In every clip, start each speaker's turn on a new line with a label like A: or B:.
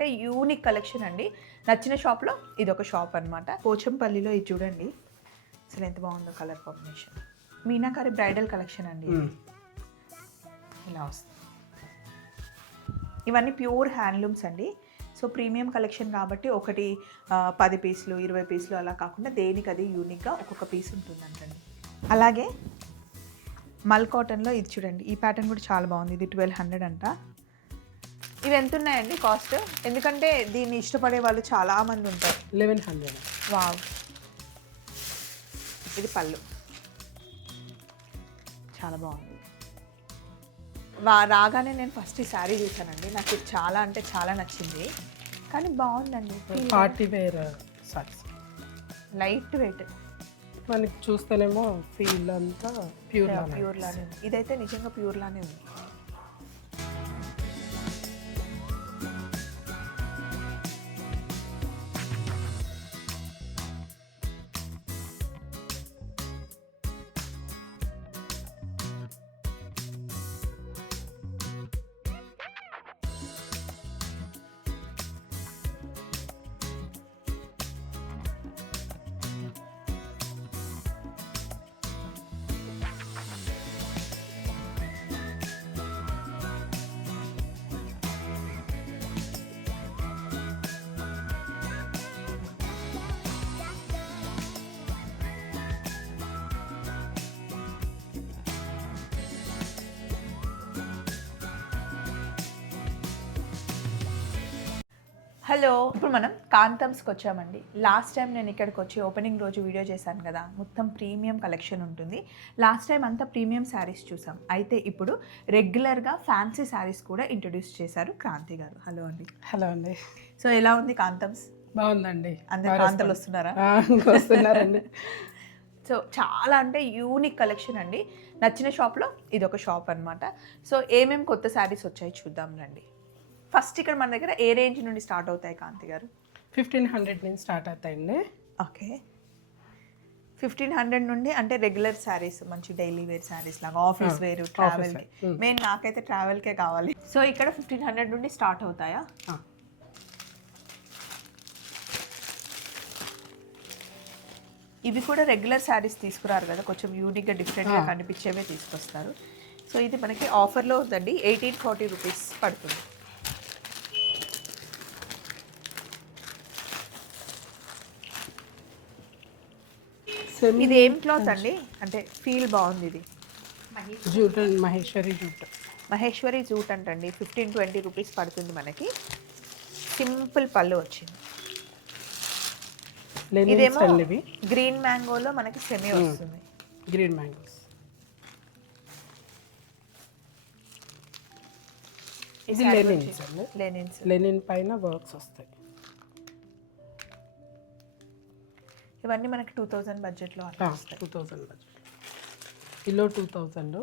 A: అంటే unique collection అండి. నచ్చిన షాప్లో ఇది ఒక షాప్ అనమాట పోచంపల్లిలో ఇది చూడండి. అసలు ఎంత బాగుందో colour combination meenakari bridal collection అండి. ఇలా వస్తుంది. ఇవన్నీ ప్యూర్ హ్యాండ్లూమ్స్ అండి. సో ప్రీమియం కలెక్షన్ కాబట్టి ఒకటి పది పీసులు ఇరవై పీసులు అలా కాకుండా దేనికి అది యూనిక్గా ఒక్కొక్క పీస్ ఉంటుందంటండి. అలాగే మల్ కాటన్లో ఇది చూడండి. ఈ ప్యాటర్న్ కూడా చాలా బాగుంది. ఇది ట్వెల్వ్ హండ్రెడ్ అంట. ఇవి ఎంత ఉన్నాయండి కాస్ట్? ఎందుకంటే దీన్ని ఇష్టపడే వాళ్ళు చాలా మంది ఉంటారు.
B: Eleven hundred
A: wow. ఇది పళ్ళు. చాలా బాగుంది. వా రాగానే నేను ఫస్ట్ ఈ శారీ చూసానండి నాకు ఇది చాలా అంటే చాలా నచ్చింది. కానీ బాగుందండి.
B: Party wear saris
A: light weight
B: మనకి చూస్తేనేమో ఫీల్ అంతా ప్యూర్
A: ప్యూర్ లానే ఇదైతే నిజంగా ప్యూర్ లానే ఉంది. హలో ఇప్పుడు మనం కాంతమ్స్కి వచ్చామండి లాస్ట్ టైం నేను ఇక్కడికి వచ్చి ఓపెనింగ్ రోజు వీడియో చేశాను కదా మొత్తం ప్రీమియం కలెక్షన్ ఉంటుంది. లాస్ట్ టైం అంతా ప్రీమియం శారీస్ చూసాం. అయితే ఇప్పుడు రెగ్యులర్గా ఫ్యాన్సీ శారీస్ కూడా ఇంట్రొడ్యూస్ చేశారు క్రాంతి గారు. హలో అండి.
B: హలో అండి.
A: సో ఎలా ఉంది కాంతమ్స్?
B: బాగుందండి.
A: అందరు కాంతలు వస్తున్నారా?
B: వస్తున్నారండి.
A: సో చాలా అంటే యూనిక్ కలెక్షన్ అండి. నచ్చిన షాప్లో ఇది ఒక షాప్ అనమాట సో ఏమేమి కొత్త శారీస్ వచ్చాయి చూద్దాం రండి. ఫస్ట్ ఇక్కడ మన దగ్గర ఏ రేంజ్ నుండి స్టార్ట్ అవుతాయి కాంతి గారు?
B: ఫిఫ్టీన్ హండ్రెడ్ నుంచి స్టార్ట్ అవుతాయండి.
A: ఓకే. ఫిఫ్టీన్ హండ్రెడ్ నుండి అంటే రెగ్యులర్ శారీస్ మంచి డైలీ వేర్ శారీస్ లాగా ఆఫీస్ వేర్ ట్రావెల్. మెయిన్ నాకైతే ట్రావెల్కే కావాలి. సో ఇక్కడ ఫిఫ్టీన్ హండ్రెడ్ నుండి స్టార్ట్ అవుతాయా? ఇవి కూడా రెగ్యులర్ శారీస్ తీసుకురారు కదా కొంచెం యూనిక్గా డిఫరెంట్గా. కనిపించేవే తీసుకొస్తారు. సో ఇది మనకి ఆఫర్లో ఉందండి ఎయిటీన్ ఫార్టీ రూపీస్ పడుతుంది. ఇది ఏం క్లాత్ అండి? అంటే ఫీల్ బాగుంది ఇది.
B: Jute and Maheshwari jute.
A: Maheshwari jute అంటండి. ఫిఫ్టీన్ ట్వంటీ రూపీస్ పడుతుంది మనకి. సింపుల్ పళ్ళు వచ్చింది. ఇదేమో గ్రీన్ మ్యాంగోలో మనకి సెమీ వస్తుంది.
B: గ్రీన్ మ్యాంగోస్ ఇది లెనిన్స్ అండి
A: లెనిన్స్
B: లెనిన్ పైన వర్క్స్ వస్తాయి.
A: ఇవన్నీ మనకి టూ థౌజండ్ బడ్జెట్లో
B: two thousand budget kilo two thousand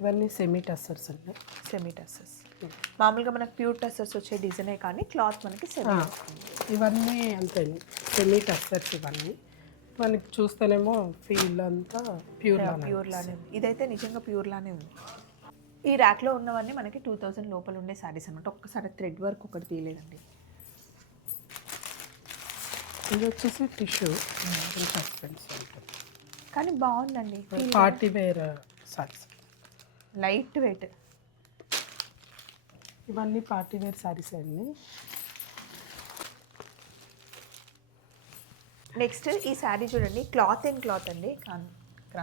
B: ఇవన్నీ సెమీ టస్సర్స్ అండి.
A: సెమీ టసెస్ మామూలుగా మనకి ప్యూర్ టసెస్ వచ్చే డిజైనే కానీ క్లాత్ మనకి సెమీ
B: ఇవన్నీ అంతే సెమీ టస్సర్స్ ఇవన్నీ. మనకి చూస్తేనేమో ఫీల్ అంతా ప్యూర్
A: ప్యూర్ లానే ఉంది. ఇదైతే నిజంగా ప్యూర్ లానే ఉంది. ఈ ర్యాక్లో ఉన్నవన్నీ మనకి టూ థౌజండ్ లోపల ఉండే శారీస్ అనమాట ఒక్కసారి థ్రెడ్ వర్క్ ఒకటి తీయలేదండి.
B: ఇది వచ్చేసి టిష్యూ సస్పెన్స్ ఉంటుంది
A: కానీ బాగుందండి.
B: Party wear saris
A: light weight
B: ఇవన్నీ పార్టీ వేర్ సారీస్ అండి.
A: నెక్స్ట్ ఈ శారీ చూడండి. క్లాత్ ఏం క్లాత్ అండి.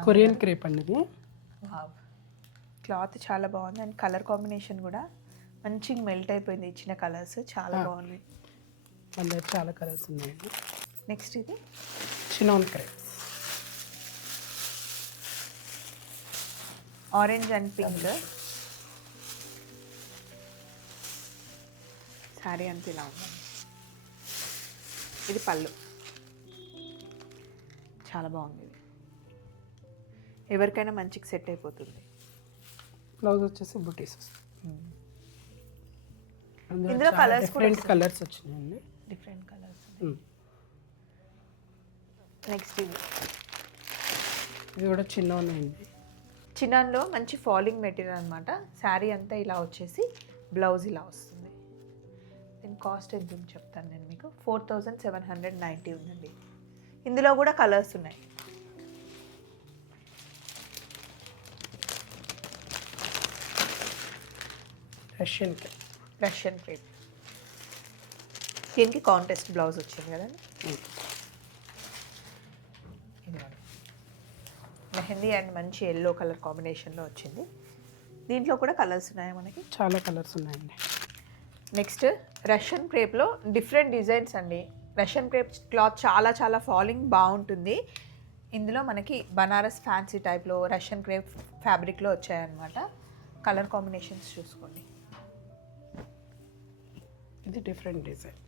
B: కొరియన్ క్రేప్ అండి ఇది.
A: క్లాత్ చాలా బాగుంది. అండ్ కలర్ కాంబినేషన్ కూడా మంచిగా మెల్ట్ అయిపోయింది ఇచ్చిన కలర్స్. చాలా బాగున్నాయి
B: చాలా కలర్స్ ఉన్నాయండి.
A: నెక్స్ట్ ఇది?
B: Chinon crepes
A: orange and pink sari అంత ఇలా ఉంది ఇది పళ్ళు. చాలా బాగుంది. ఇది. ఎవరికైనా మంచిగా సెట్ అయిపోతుంది.
B: బ్లౌజ్ వచ్చేసి బుటీస్
A: ఇందులో కూడా
B: డిఫరెంట్ కలర్స్ వచ్చినాయండి.
A: Different colours. నెక్స్ట్ ఇది.
B: ఇది కూడా చిన్న ఉన్నాయండి
A: చినాన్లో మంచి ఫాలింగ్ మెటీరియల్ అనమాట శారీ అంతా ఇలా వచ్చేసి బ్లౌజ్ ఇలా వస్తుంది. దీని కాస్ట్ ఎంత చెప్తాను నేను మీకు? Four thousand seven hundred ninety ఉందండి. ఇందులో కూడా కలర్స్ ఉన్నాయి.
B: రష్యన్
A: రష్యన్ క్రేప్ దీనికి కాంటెస్ట్ బ్లౌజ్ వచ్చింది కదండి. ఇదిగోండి. మెహందీ అండ్ మంచి ఎల్లో కలర్ కాంబినేషన్లో వచ్చింది. దీంట్లో కూడా కలర్స్ ఉన్నాయి మనకి?
B: చాలా కలర్స్ ఉన్నాయండి.
A: నెక్స్ట్ రష్యన్ క్రేప్లో డిఫరెంట్ డిజైన్స్ అండి. రష్యన్ క్రేప్ క్లాత్ చాలా చాలా ఫాలింగ్ బాగుంటుంది. ఇందులో మనకి బనారస్ ఫ్యాన్సీ టైప్లో రష్యన్ క్రేప్ ఫ్యాబ్రిక్లో వచ్చాయన్నమాట. కలర్ కాంబినేషన్స్ చూసుకోండి.
B: ఇది డిఫరెంట్ డిజైన్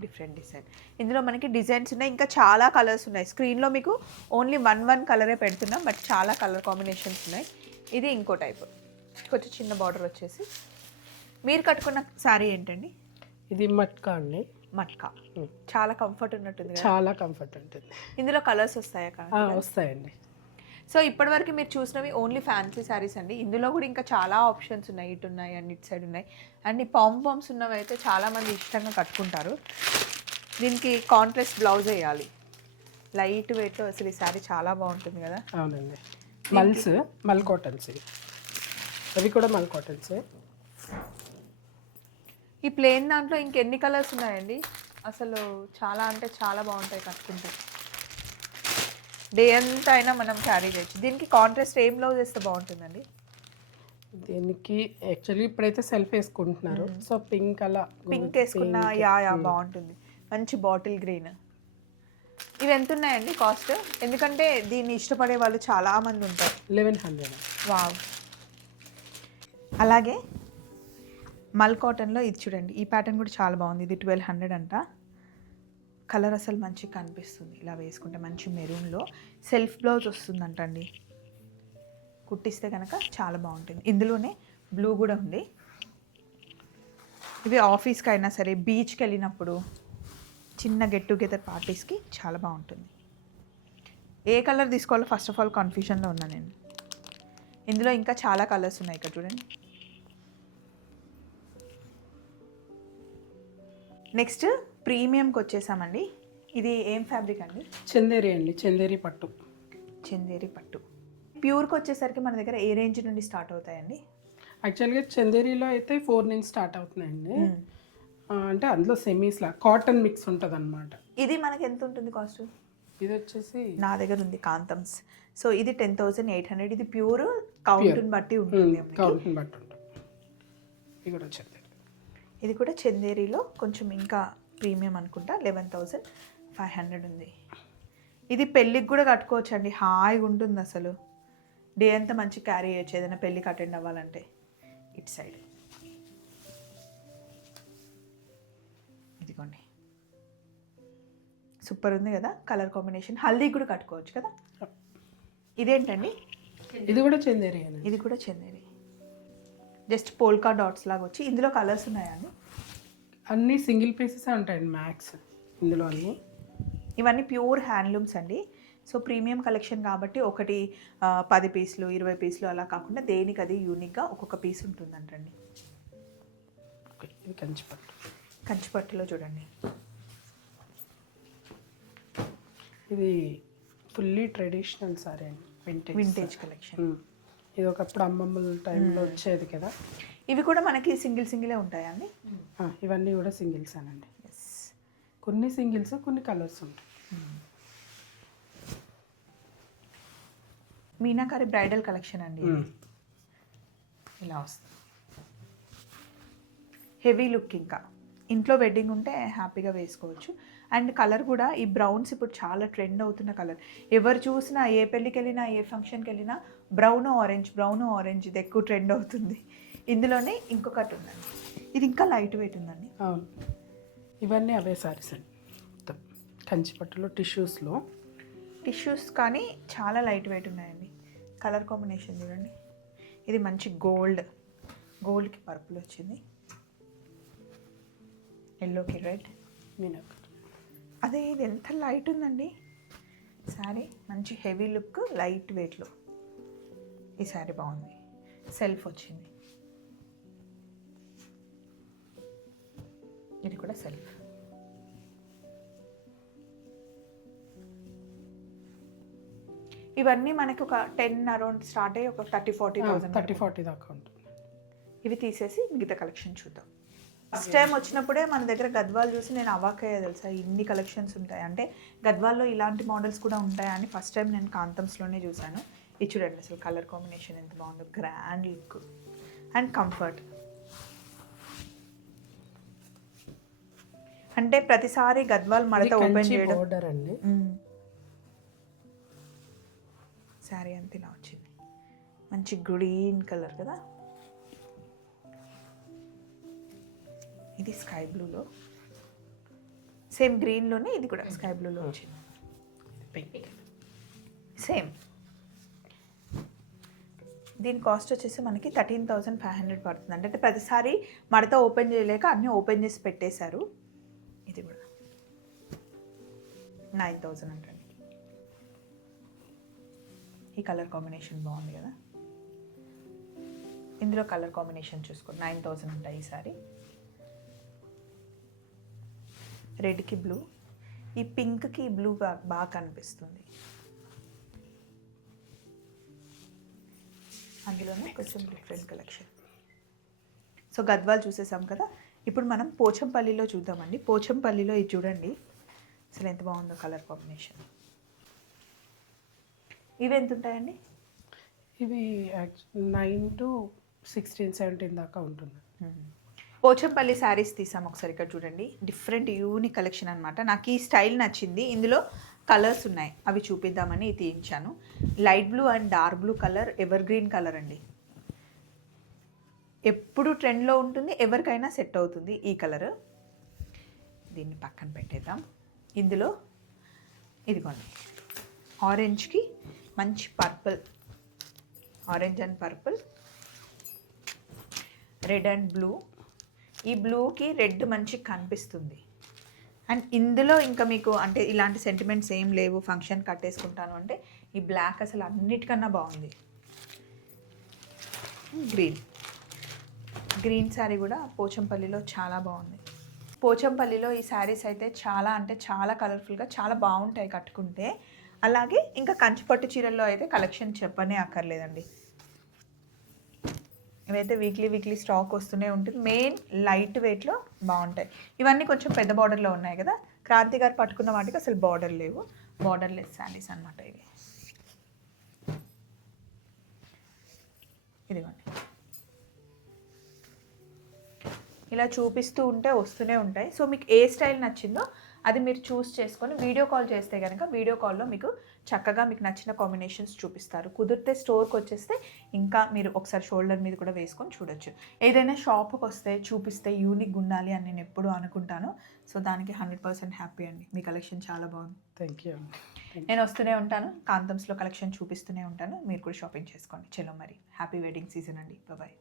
A: డిఫరెంట్ డిజైన్ ఇందులో మనకి డిజైన్స్ ఉన్నాయి. ఇంకా చాలా కలర్స్ ఉన్నాయి. స్క్రీన్లో మీకు ఓన్లీ వన్ వన్ కలరే పెడుతున్నాం బట్ చాలా కలర్ కాంబినేషన్స్ ఉన్నాయి. ఇది ఇంకో టైప్ కొంచెం చిన్న బార్డర్ వచ్చేసి. మీరు కట్టుకున్న శారీ ఏంటండి?
B: ఇది మట్కా అండి.
A: మట్కా. చాలా కంఫర్ట్ ఉన్నట్టుంది
B: చాలా కంఫర్ట్ ఉంటుంది.
A: ఇందులో కలర్స్ వస్తాయా?
B: వస్తాయండి.
A: సో ఇప్పటివరకు మీరు చూసినవి ఓన్లీ ఫ్యాన్సీ శారీస్ అండి. ఇందులో కూడా ఇంకా చాలా ఆప్షన్స్ ఉన్నాయి. ఇటు ఉన్నాయి అండ్ ఇటు సైడ్ ఉన్నాయి. అండ్ ఈ పామ్ పామ్స్ ఉన్నవి అయితే చాలామంది ఇష్టంగా కట్టుకుంటారు. దీనికి కాంట్రాస్ట్ బ్లౌజ్ వేయాలి. లైట్ వెయిట్లో అసలు ఈ శారీ చాలా బాగుంటుంది కదా.
B: అవునండి. మల్స్ మల్ కాటన్స్ అవి కూడా మల్ కాటన్సే
A: ఈ ప్లేన్ దాంట్లో ఇంకెన్ని కలర్స్ ఉన్నాయండి? అసలు చాలా అంటే చాలా బాగుంటాయి కట్టుకుంటే. డే అంతా అయినా మనం క్యారీ చేయొచ్చు. దీనికి కాంట్రాస్ట్ ఏం బ్లౌజ్ వేస్తే బాగుంటుందండి?
B: దీనికి యాక్చువల్లీ ఇప్పుడైతే సెల్ఫ్ వేసుకుంటున్నారు. సో పింక్ అలా
A: పింక్ వేసుకున్న యా యా బాగుంటుంది. మంచి బాటిల్ గ్రీన్. ఇవి ఎంత ఉన్నాయండి కాస్ట్? ఎందుకంటే దీన్ని ఇష్టపడే వాళ్ళు చాలా మంది ఉంటారు.
B: Eleven hundred.
A: వావ్. అలాగే మల్ కాటన్లో ఇది చూడండి. ఈ ప్యాటర్న్ కూడా చాలా బాగుంది. ఇది ట్వెల్వ్ హండ్రెడ్ అంట. కలర్ అసలు మంచిగా కనిపిస్తుంది. ఇలా వేసుకుంటే మంచి మెరూన్లో సెల్ఫ్ బ్లౌజ్ వస్తుందంటండి. కుట్టిస్తే కనుక చాలా బాగుంటుంది. ఇందులోనే బ్లూ కూడా ఉంది. ఇవి ఆఫీస్కి అయినా సరే బీచ్కి వెళ్ళినప్పుడు చిన్న గెట్ టుగెదర్ పార్టీస్కి చాలా బాగుంటుంది. ఏ కలర్ తీసుకోవాలో ఫస్ట్ ఆఫ్ ఆల్ కన్ఫ్యూజన్లో ఉన్నా నేను. ఇందులో ఇంకా చాలా కలర్స్ ఉన్నాయి ఇక్కడ చూడండి. నెక్స్ట్ ప్రీమియంకి వచ్చేసామండి ఇది ఏం ఫ్యాబ్రిక్ అండి?
B: చందేరి అండి చందేరి పట్టు.
A: చందేరి పట్టు. ప్యూర్కి వచ్చేసరికి మన దగ్గర ఏ రేంజ్ నుండి స్టార్ట్ అవుతాయండి?
B: యాక్చువల్గా చందేరిలో అయితే ఫోర్ నుంచి స్టార్ట్ అవుతున్నాయండి. అంటే అందులో సెమీస్ లా కాటన్ మిక్స్ ఉంటుంది అనమాట
A: ఇది మనకి ఎంత ఉంటుంది కాస్ట్?
B: ఇది వచ్చేసి
A: నా దగ్గర ఉంది కాంతమ్స్. సో ఇది టెన్ థౌసండ్ ఎయిట్ హండ్రెడ్. ఇది ప్యూర్ కౌంట్ని బట్టి ఉంటుంది.
B: కౌంట్ని బట్టి ఉంటుంది. ఇది కూడా చందేరి.
A: ఇది కూడా చందేరిలో కొంచెం ఇంకా ప్రీమియం అనుకుంటా లెవెన్ థౌసండ్ ఫైవ్ హండ్రెడ్ ఉంది. ఇది పెళ్ళికి కూడా కట్టుకోవచ్చు అండి హాయిగా ఉంటుంది అసలు. డే అంతా మంచి క్యారీ చేయొచ్చు ఏదైనా పెళ్ళికి అటెండ్ అవ్వాలంటే. ఇటు సైడ్ ఇదిగోండి. సూపర్ ఉంది కదా కలర్ కాంబినేషన్ హల్దీ కూడా కట్టుకోవచ్చు కదా? ఇదేంటండి?
B: ఇది కూడా చందేరి
A: ఇది కూడా చందేరి. జస్ట్ పోల్కా డాట్స్ లాగా వచ్చి ఇందులో కలర్స్ ఉన్నాయా అండి?
B: అన్ని సింగిల్ పీసెస్ ఉంటాయండి మ్యాక్స్ ఇందులో అన్ని
A: ఇవన్నీ ప్యూర్ హ్యాండ్లూమ్స్ అండి. సో ప్రీమియం కలెక్షన్ కాబట్టి ఒకటి పది పీసులు ఇరవై పీసులు అలా కాకుండా దేనికి అది యూనిక్గా ఒక్కొక్క పీస్ ఉంటుందంటండి.
B: ఇది కంచి పట్టు
A: కంచిపట్టులో చూడండి.
B: ఇది ఫుల్లీ ట్రెడిషనల్ సారీ అండి వింటేజ్
A: వింటేజ్ కలెక్షన్.
B: ఇది ఒకప్పుడు అమ్మమ్మల టైంలో వచ్చేది కదా.
A: ఇవి కూడా మనకి సింగిల్ సింగిలే ఉంటాయా అండి?
B: ఇవన్నీ కూడా సింగిల్స్ అనండి.
A: ఎస్
B: కొన్ని సింగిల్స్ కొన్ని కలర్స్ ఉంటాయి.
A: మీనాకారి బ్రైడల్ కలెక్షన్ అండి.
B: ఉమ్.
A: ఇలా వస్తుంది. హెవీ లుక్ ఇంకా. ఇంట్లో వెడ్డింగ్ ఉంటే హ్యాపీగా వేసుకోవచ్చు. అండ్ కలర్ కూడా ఈ బ్రౌన్స్ ఇప్పుడు చాలా ట్రెండ్ అవుతున్న కలర్ ఎవరు చూసినా ఏ పెళ్ళికి వెళ్ళినా ఏ ఫంక్షన్కి వెళ్ళినా బ్రౌన్ ఆరెంజ్ బ్రౌన్ ఆరెంజ్ ఇది ఎక్కువ ట్రెండ్ అవుతుంది. ఇందులోనే ఇంకొకటి ఉందండి. ఇది ఇంకా లైట్ వెయిట్ ఉందండి.
B: అవును. ఇవన్నీ అవే సారీస్ అండి. మొత్తం కంచి పట్టులో టిష్యూస్లో
A: టిష్యూస్ కానీ చాలా లైట్ వెయిట్ ఉన్నాయండి. కలర్ కాంబినేషన్ చూడండి. ఇది మంచి గోల్డ్ గోల్డ్కి పర్పుల్ వచ్చింది. ఎల్లోకి రెడ్
B: మీనక్
A: అదే ఇది ఎంత లైట్ ఉందండి? సారీ మంచి హెవీ లుక్ లైట్ వెయిట్లో ఈ శారీ బాగుంది. సెల్ఫ్ వచ్చింది. ఇది కూడా సెల్ఫ్. ఇవన్నీ మనకి ఒక టెన్ అరౌండ్ స్టార్ట్ అయ్యి ఒక thirty forty thousand
B: thirty forty దాకా ఉంటుంది.
A: ఇవి తీసేసి మిగతా కలెక్షన్ చూద్దాం. ఫస్ట్ టైం వచ్చినప్పుడే మన దగ్గర గద్వాల్ చూసి నేను అవాకయ్యా తెలుసా ఇన్ని కలెక్షన్స్ ఉంటాయి. అంటే గద్వాల్లో ఇలాంటి మోడల్స్ కూడా ఉంటాయా అని ఫస్ట్ టైం నేను కాంతమ్స్లోనే చూశాను. ఇది చూడండి అసలు కలర్ కాంబినేషన్ ఎంత బాగుందో గ్రాండ్ లుక్ అండ్ కంఫర్ట్ అంటే ప్రతిసారి గద్వాల్ మడత ఓపెన్ చేయడం.
B: బోర్డర్ అండి.
A: శారీ అంత ఇలా వచ్చింది. మంచి గ్రీన్ కలర్ కదా. ఇది స్కై బ్లూలో సేమ్ గ్రీన్లోనే ఇది కూడా స్కై బ్లూలో వచ్చింది.
B: పింక్
A: సేమ్ దీని కాస్ట్ వచ్చేసి మనకి థర్టీన్ థౌసండ్ ఫైవ్ హండ్రెడ్ పడుతుంది. అంటే ప్రతిసారి మడత ఓపెన్ చేయలేక అన్నీ ఓపెన్ చేసి పెట్టేశారు. ఇది కూడా. నైన్ థౌజండ్ అంటండి ఈ కలర్ కాంబినేషన్ బాగుంది కదా? ఇందులో కలర్ కాంబినేషన్ చూసుకో. నైన్ థౌజండ్ ఉంటాయి ఈ సారీ. రెడ్కి బ్లూ ఈ పింక్కి బ్లూ బాగా కనిపిస్తుంది. అందులోనే కొంచెం డిఫరెంట్ కలెక్షన్ సో గద్వాల్ చూసేసాం కదా? ఇప్పుడు మనం పోచంపల్లిలో చూద్దామండి. పోచంపల్లిలో ఇది చూడండి. అసలు ఎంత బాగుందో కలర్ కాంబినేషన్. ఇవి ఎంత ఉంటాయండి?
B: ఇవి నైన్ టు సిక్స్టీన్ సెవెంటీన్ దాకా ఉంటుంది.
A: పోచంపల్లి శారీస్ తీసాం ఒకసారి ఇక్కడ చూడండి. డిఫరెంట్ యూనిక్ కలెక్షన్ అనమాట నాకు ఈ స్టైల్ నచ్చింది. ఇందులో కలర్స్ ఉన్నాయి. అవి చూపిద్దామని తీయించాను. Light blue and dark blue colour evergreen colour అండి. ఎప్పుడు ట్రెండ్లో ఉంటుంది ఎవరికైనా సెట్ అవుతుంది ఈ కలర్. దీన్ని పక్కన పెట్టేద్దాం. ఇందులో ఇదిగోండి ఆరెంజ్కి మంచి purple orange and purple red and blue. ఈ బ్లూకి రెడ్ మంచి కనిపిస్తుంది. అండ్ ఇందులో ఇంకా మీకు అంటే ఇలాంటి సెంటిమెంట్స్ ఏం లేవు ఫంక్షన్ కట్టేసుకుంటాను అంటే ఈ బ్లాక్ అసలు అన్నిటికన్నా బాగుంది. గ్రీన్. గ్రీన్ శారీ కూడా పోచంపల్లిలో చాలా బాగుంది. పోచంపల్లిలో ఈ శారీస్ అయితే చాలా అంటే చాలా కలర్ఫుల్గా చాలా బాగుంటాయి కట్టుకుంటే. అలాగే ఇంకా కంచిపట్టు చీరల్లో అయితే కలెక్షన్ చెప్పనే అక్కర్లేదండి. ఇవైతే వీక్లీ వీక్లీ స్టాక్ వస్తూనే ఉంటుంది. మెయిన్ లైట్ వెయిట్లో బాగుంటాయి. ఇవన్నీ కొంచెం పెద్ద బార్డర్లో ఉన్నాయి కదా. క్రాంతి గారు పట్టుకున్న వాటికి అసలు బార్డర్ లేవు. బార్డర్లెస్ శారీస్ అనమాట ఇవి. ఇదిగోండి. ఇలా చూపిస్తూ ఉంటే వస్తూనే ఉంటాయి. సో మీకు ఏ స్టైల్ నచ్చిందో అది మీరు చూస్ చేసుకొని వీడియో కాల్ చేస్తే కనుక వీడియో కాల్లో మీకు చక్కగా మీకు నచ్చిన కాంబినేషన్స్ చూపిస్తారు. కుదిరితే స్టోర్కి వచ్చేస్తే ఇంకా మీరు ఒకసారి షోల్డర్ మీద కూడా వేసుకొని చూడొచ్చు. ఏదైనా షాప్కి వస్తే చూపిస్తే యూనిక్ ఉండాలి అని నేను ఎప్పుడూ అనుకుంటాను. సో దానికి హండ్రెడ్ పర్సెంట్ హ్యాపీ అండి. మీ కలెక్షన్ చాలా బాగుంది.
B: థ్యాంక్ యూ
A: నేను వస్తూనే ఉంటాను. కాంతమ్స్లో కలెక్షన్ చూపిస్తూనే ఉంటాను. మీరు కూడా షాపింగ్ చేసుకోండి. చలో మరి. హ్యాపీ వెడ్డింగ్ సీజన్ అండి. బాయ్